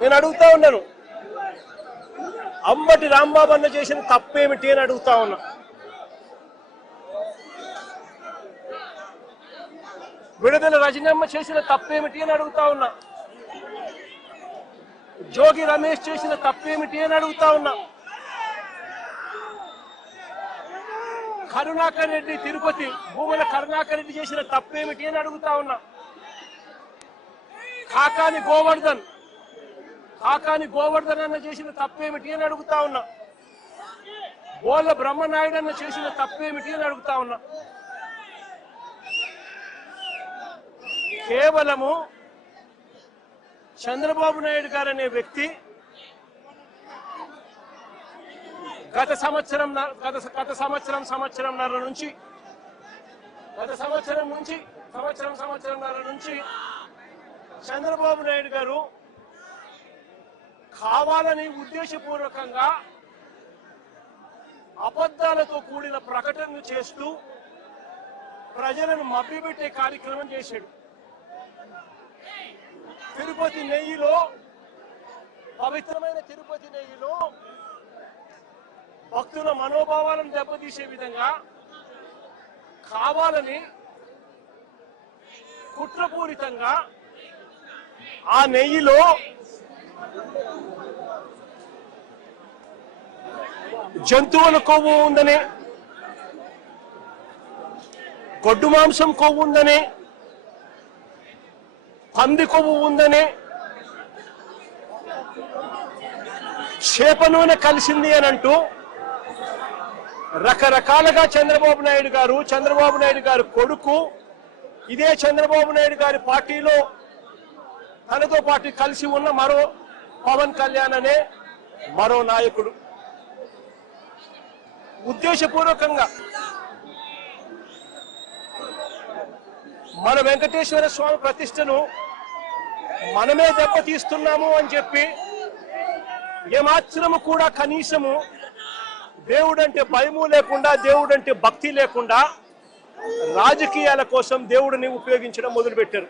నేను అడుగుతా ఉన్నాను. అంబటి రాంబాబు అన్న చేసిన తప్పేమిటి అని అడుగుతా ఉన్నా. విడుదల రజనమ్మ చేసిన తప్పేమిటి అని అడుగుతా ఉన్నా. జోగి రమేష్ చేసిన తప్పేమిటి అని అడుగుతా ఉన్నా. కరుణాకర్ రెడ్డి తిరుపతి భూముల కరుణాకర్ రెడ్డి చేసిన తప్పేమిటి అని అడుగుతా ఉన్నా. కాకాని గోవర్ధన్ కాకాని గోవర్ధన్ అన్న చేసిన తప్పేమిటి అని అడుగుతా ఉన్నా. బోళ్ళ బ్రహ్మనాయుడు అన్న చేసిన తప్పేమిటి అని అడుగుతా ఉన్నా. కేవలము చంద్రబాబు నాయుడు గారు అనే వ్యక్తి గత సంవత్సరం గత గత సంవత్సరం సంవత్సరంన్నర నుంచి గత సంవత్సరం నుంచి సంవత్సరం సంవత్సరంన్నర నుంచి చంద్రబాబు నాయుడు గారు కావాలని ఉద్దేశపూర్వకంగా అబద్ధాలతో కూడిన ప్రకటనలు చేస్తూ ప్రజలను మభ్యపెట్టే కార్యక్రమం చేశాడు. తిరుపతి నెయ్యిలో పవిత్రమైన తిరుపతి నెయ్యిలో భక్తుల మనోభావాలను దెబ్బతీసే విధంగా కావాలని కుట్రపూరితంగా ఆ నెయ్యిలో జంతువుల కొవ్వు ఉందని గొడ్డు మాంసం కొవ్వు ఉందని పంది కొవ్వు ఉందని చేప నూనె కలిసింది అని అంటూ రకరకాలుగా చంద్రబాబు నాయుడు గారు చంద్రబాబు నాయుడు గారు కొడుకు ఇదే చంద్రబాబు నాయుడు గారి పార్టీలో తనతో పాటు కలిసి ఉన్న మరో పవన్ కళ్యాణ్ అనే మరో నాయకుడు. ఉద్దేశపూర్వకంగా మన వెంకటేశ్వర స్వామి ప్రతిష్టను మనమే దెబ్బతీస్తున్నాము అని చెప్పి ఏమాత్రము కూడా కనీసము దేవుడంటే భయము లేకుండా దేవుడంటే భక్తి లేకుండా రాజకీయాల కోసం దేవుడిని ఉపయోగించడం మొదలుపెట్టారు.